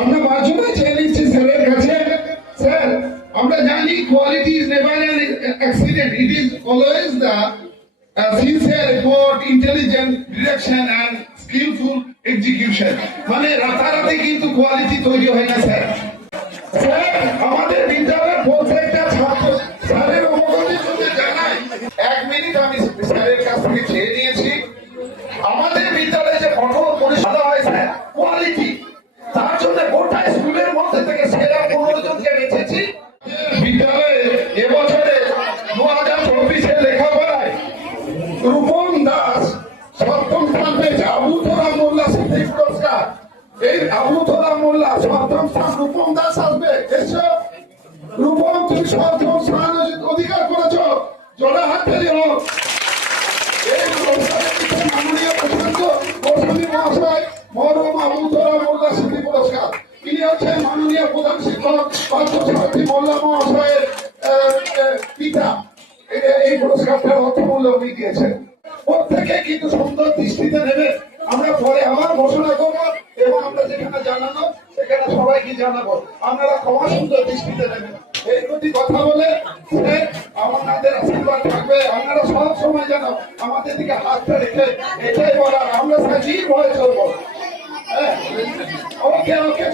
আমরা বাঁচবে চেয়ে স্যারের কাছে, স্যার, আমরা জানি quality is never an accident it is always the sincere effort intelligent direction and skilful execution মানে রাতারাতি কিন্তু কোয়ালিটি তৈরি হয় না পেয়েছে মোল্লা স্মৃতি পুরস্কার এই আবু তোরা মোল্লা সপ্তম স্থান রূপম দাস আসবে। এসো। রূপম তুমি সপ্তম স্থান অধিকার করেছ। জোড়া হাত ফেলি হোক মাননীয় প্রশান্ত গোস্বামী মহাশয় মরম পুরস্কার তিনি হচ্ছেন মাননীয় প্রধান শিক্ষক, পার্থসারথী মহাশয়ের পিতা। এই পুরস্কারটা অর্থমূল্য উনি দিয়েছেন। প্রত্যেকে কিন্তু সুন্দর দৃষ্টিতে নেবে আমরা পরে আমার ঘোষণা করব এবং আমরা যেখানে জানানো, সেখানে সবাইকে জানাব। আপনারা ক্ষমা সুন্দর দৃষ্টিতে নেবেন। এই প্রতি কথা বলে আমাদের আশীর্বাদ থাকবে। আপনারা সব সময় জানো আমাদের দিকে হাতটা রেখে এটাই বলার। আমরা সাজিয়ে ভয় চলবো। হ্যাঁ? ওকে ওকে